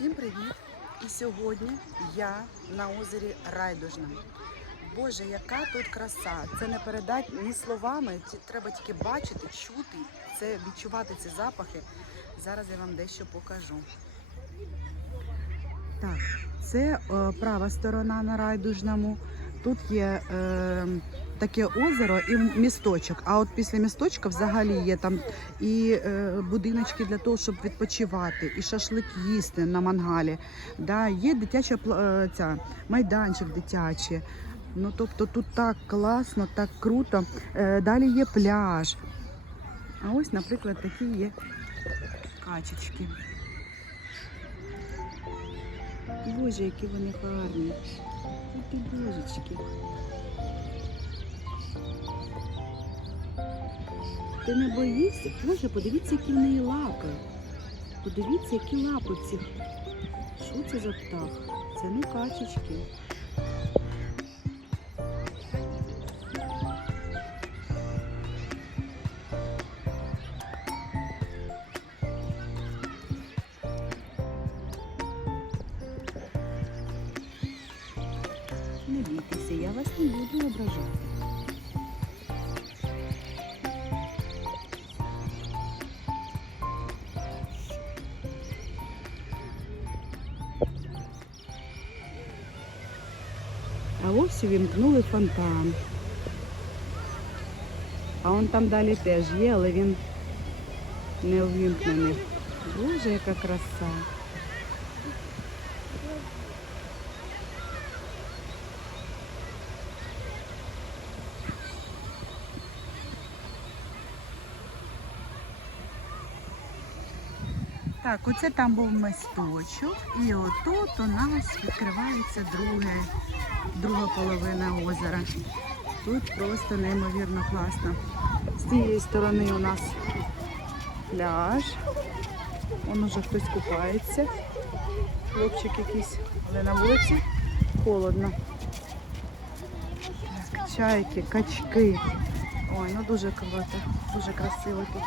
Всім привіт! І сьогодні я на озері Райдужна. Боже, яка тут краса! Це не передати ні словами, треба тільки бачити, чути, це відчувати ці запахи. Зараз я вам дещо покажу. Так, це о, права сторона на райдужному. Тут є е, таке озеро і місточок. А от після місточка взагалі є там і е, будиночки для того, щоб відпочивати, і шашлик їсти на мангалі. Да, є дитяча е, ця, майданчик дитячий. Ну тобто тут так класно, так круто. Е, далі є пляж. А ось, наприклад, такі є качечки. Боже, які вони гарні. Які божечки. Ти не боїшся? Боже, подивіться, які в неї лапи. Подивіться, які лапи цих. Що це за птах? Це не качечки. Не бійтеся, я вас не буду ображати. А ось увімкнули фонтан. А он там далі теж є, але він не увімкнений. Боже, яка краса. Так, оце там був місточок, і отут у нас відкривається друге, друга половина озера. Тут просто неймовірно класно. З цієї сторони у нас пляж. Вон уже хтось купається. Хлопчик якийсь, але на вулиці холодно. Так, Чайки, качки. Ой, ну дуже круто, дуже красиво тут.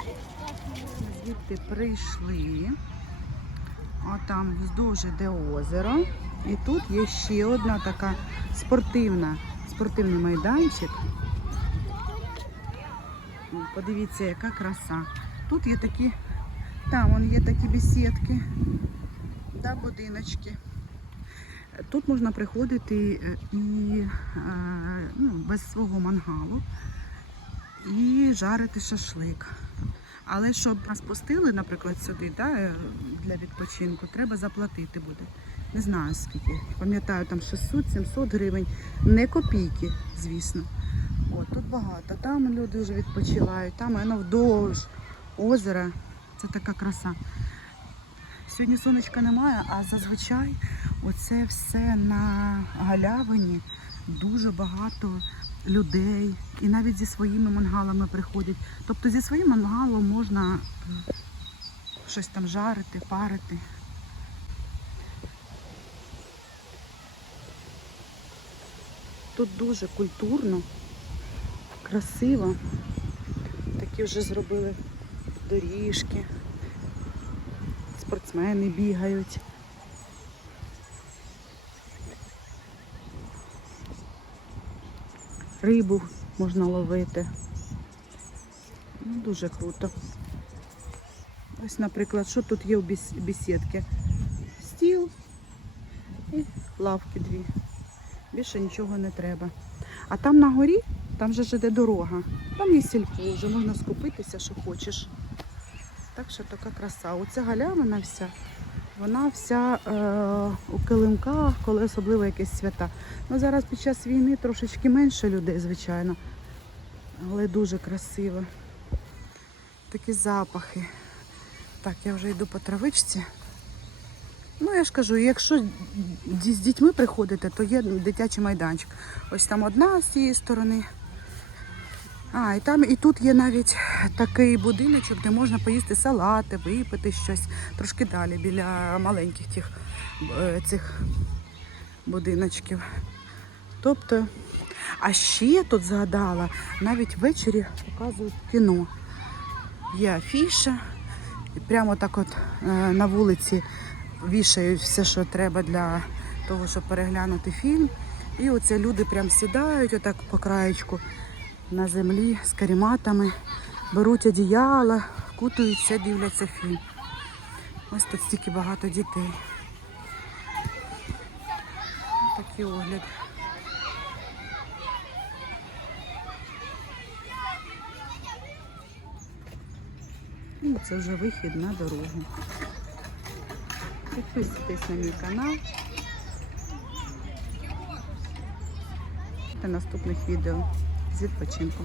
Звідти прийшли. Отам вздовж іде озеро. І тут є ще одна така спортивна, спортивний майданчик. Подивіться, яка краса. Тут є такі, там вон є такі бесідки, да, будиночки. Тут можна приходити е, і е, ну, без свого мангалу і жарити шашлик. Але щоб нас пустили, наприклад, сюди, да, е, для відпочинку, треба заплатити буде. Не знаю скільки. Пам'ятаю, там 600-700 гривень. Не копійки, звісно. От, тут багато. Там люди вже відпочивають, там воно вдовж озера. Це така краса. Сьогодні сонечка немає, а зазвичай оце все на галявині дуже багато людей і навіть зі своїми мангалами приходять. Тобто зі своїм мангалом можна е, щось там жарити, парити. Тут дуже культурно, красиво. Такі вже зробили доріжки. Спортсмени бігають. Рибу можна ловити. Ну, дуже круто. Ось, наприклад, що тут є біс- бесідці? Стіл і лавки дві. Більше нічого не треба. А там на горі, там же ж іде дорога. Там є сільпо, вже можна скупитися, що хочеш. Так що така краса. Оця галявина вся, вона вся е, у килимках, коли особливо якесь свята. Ну, зараз під час війни трошечки менше людей, звичайно. Але дуже красиво. Такі запахи. Так, я вже йду по травичці. Ну, я ж кажу, якщо з дітьми приходите, то є дитячий майданчик. Ось там одна з цієї сторони. А, і там і тут є навіть такий будиночок, де можна поїсти салати, випити щось трошки далі біля маленьких тих е, цих будиночків. Тобто, а ще тут згадала, навіть ввечері показують кіно. Є афіша, і прямо так от е, на вулиці вішають все, що треба для того, щоб переглянути фільм. І оце люди прям сідають отак по краєчку на землі з каріматами, беруть одіяла, вкутуються, дивляться фільм. Ось тут стільки багато дітей. Такий огляд. Ну, це вже вихід на дорогу. Підписуйтесь на мій канал. До наступних відео з відпочинку.